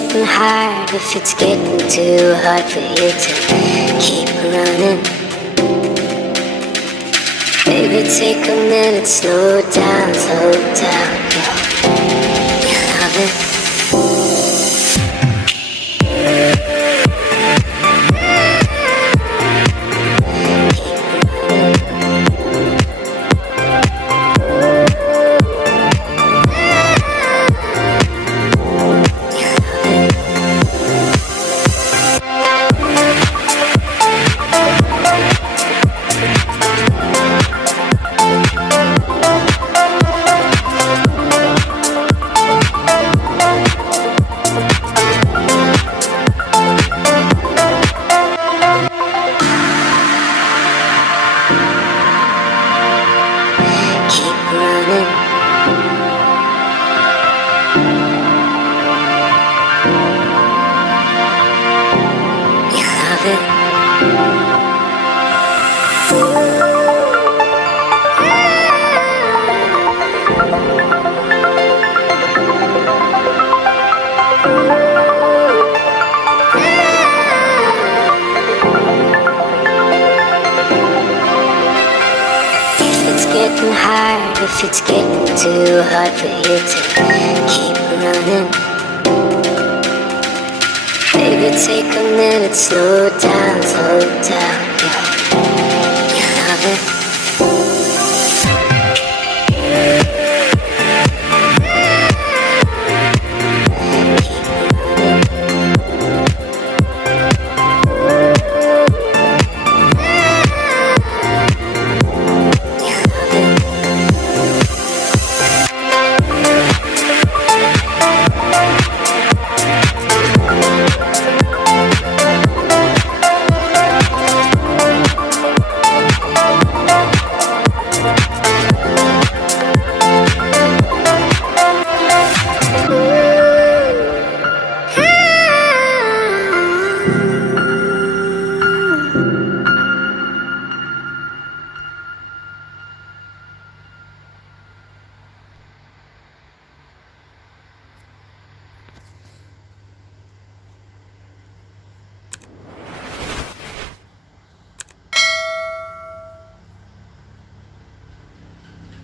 getting hard, if it's getting too hard for you to keep running, baby, take a minute, slow down, yeah. You love it. Getting hard, if it's getting too hard for you to keep running, baby, take a minute, slow down, yeah.